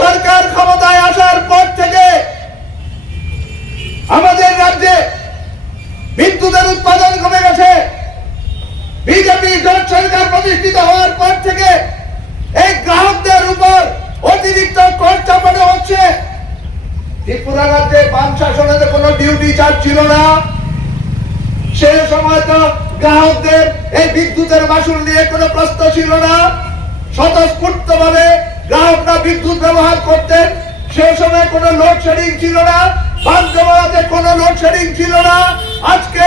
সরকার ক্ষমতায় আসার পর থেকে আমাদের রাজ্যে বিদ্যুতের উৎপাদন কমে গেছে। বিজেপি জোট সরকার প্রতিষ্ঠিত হওয়ার পর থেকে এই গ্রাহকদের উপর অতিরিক্ত কর চাপানো হচ্ছে। ত্রিপুরা রাজ্যে বাম শাসনে কোনো ডিউটি চার্জ ছিল না, সেই সময় তো গ্রাহকদের এই বিদ্যুতের মাসুল নিয়ে কোনো প্রশ্ন ছিল না। স্বতঃস্ফূর্ত ভাবে গ্রাহকরা বিদ্যুৎ ব্যবহার করতেন। সেই সময় কোনো লোডশেডিং ছিল না, বাঞ্চমালাতে কোনো লোডশেডিং ছিল না। আজকে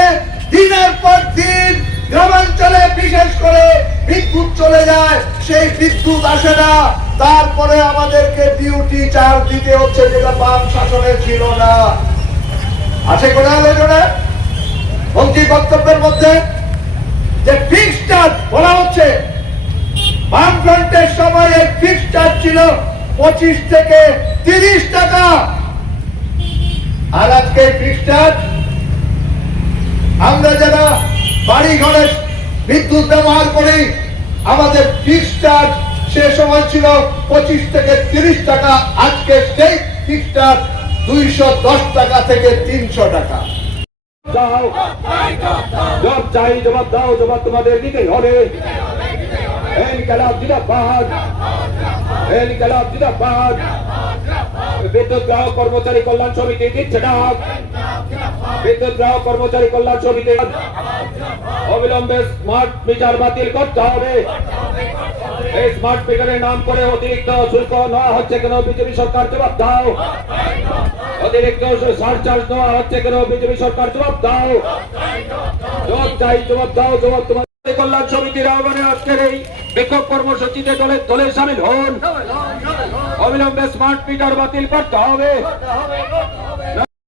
দিনের পর দিন গ্রামাঞ্চলে বিশেষ করে বিদ্যুৎ চলে যায়, সেই বিদ্যুৎ আসে না। তারপরে আমাদেরকে ডিউটি চার্জ দিতে হচ্ছে, যেটা বাম শাসনে ছিল না। আছে কোনো আলোচনা মন্ত্রী বক্তব্যের মধ্যে যে ফিক্সড চার্জ বলা হচ্ছে? বামফ্রন্টের সময় ফিক্সড চার্জ ছিল 25 থেকে 30 টাকা, আর আজকে ফিক্সড চার্জ আমরা যারা বাড়ি ঘরে বিদ্যুৎ ব্যবহার করি, আমাদের ফিক্সড চার্জ সে সময় ছিল 25 থেকে 30 টাকা। আজকে সেই ফিক্সড চার্জ 210 টাকা থেকে 300 টাকা। দাও জবাব চাই, জবাব দাও, জবাব তোমাদের দিতেই হবে। ইনকিলাব জিন্দাবাদ, ইনকিলাব জিন্দাবাদ। বিদ্যুৎ গ্রাহক কর্মচারী কল্যাণ সমিতি দিচ্ছে ডাক, বিদ্যুৎ গ্রাহক কর্মচারী কল্যাণ সমিতি অবিলম্বে স্মার্ট মিটার বাতিল করতে হবে। এই স্মার্ট মিটারের নাম করে অতিরিক্ত শুল্ক নেওয়া হচ্ছে কেন? বিজেপি সরকার জবাব দাও। অতিরিক্ত সারচার্জ নেওয়া হচ্ছে কেন? বিজেপি সরকার জবাব দাও। জবাব চাই, জবাব দাও, জবাব তোমার কল্যাণ সমিতির আহ্বানে আজকের এই বিক্ষোভ কর্মসূচিতে দলে সামিল হন। অবিলম্বে স্মার্ট মিটার বাতিল করতে হবে।